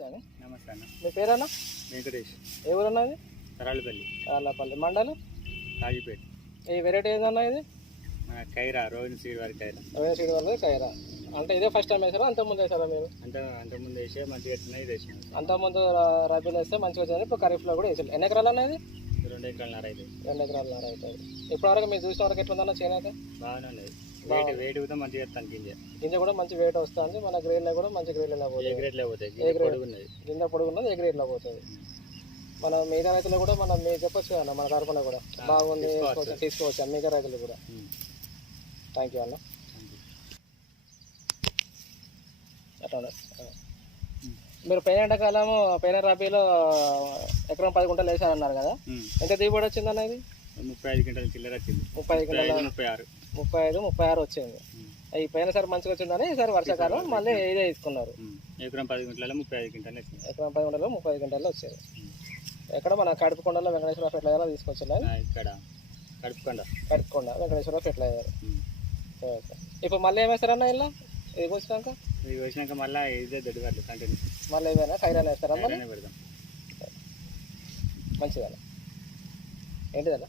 నమస్తే అండి. నమస్తే అన్న. మీ పేరన్నా? వెంకటేష్. ఏ ఊరన్నా ఇది? తరాలపల్లి. రాళ్ళపల్లి మండలం కాజీపేట. ఈ వెరైటీ ఏదన్నా ఇది? మన కైరా రోహిణి సీడ్ వారి కైరా. రవీంద్ర సీడ్ వాళ్ళది కైరా. అంటే ఇదే ఫస్ట్ టైం వేసారా అంతకుముందు వేసారా మీరు? అంతకుముందు వేసే మంచిగా ఎట్టినాయి ఇది వేసినాం. అంతకుముందు రబీలో వేస్తే మంచిగా వచ్చింది, ఇప్పుడు ఖరీఫ్లో కూడా వేసారు. ఎన్ని ఎకరాలు అన్నది? 2 ఎకరాలన్నర అయితే. 2 ఎకరాలన్నర అవుతుంది. ఇప్పటివరకు మీరు చూసిన వరకు ఎట్లుందన్న చేనైతే? బాగానే ఉన్నది. వెయిట్ కూడా మంచిగా ఎత్తాను గింజ కూడా మంచి వెయిట్ వస్తుంది. మన గ్రేడ్లో కూడా మంచి గ్రేడ్లో పోతుంది. ఏ గ్రేడ్లో పోతాయి? గింజ పొడుగున్నది ఏ గ్రేడ్లో పోతుంది. మన మిగతా రైతులు కూడా మనం మీరు చెప్పొచ్చు అన్న, మన తరపున కూడా బాగుంది తీసుకోవచ్చు మిగతా రైతులు కూడా. థ్యాంక్ యూ అన్న. అట్లా మీరు పైన ఎండాకాలము పైన రబీలో ఎకరం 10 గుంటలు వేసారన్నారు కదా, ఎంత దిగుబడి వచ్చిందన్న ఇది? 35 క్వింటాల చిల్లర వచ్చింది. 35 క్వింటాల 35-36 వచ్చింది. ఈ పైన సారి మంచిగా వచ్చిందని ఈసారి వర్షాకాలం మళ్ళీ ఇదే తీసుకున్నారు. ఎకరం 10 గుంటలలో 35 క్వింటాలు వచ్చింది. ఎకరం 10 గుంటలో 30 క్వింటాల్లో వచ్చేది. ఎక్కడ మన కడుపుకొండలో వెంకటేశ్వర ఫెర్టిలైజర్ తీసుకొచ్చింది. ఇక్కడ కడుపుకొండ వెంకటేశ్వర ఫెర్టిలైజర్. ఓకే. ఇప్పుడు మళ్ళీ ఏమేస్తారన్న ఇలా ఇది వచ్చినాక మళ్ళీ ఇదే దొడ్డు కంటిన్యూ మళ్ళీ ఏమైనా ఖైరాన్ వేస్తారా? పెడదాం. మంచిదన్న ఏంటిదన్న?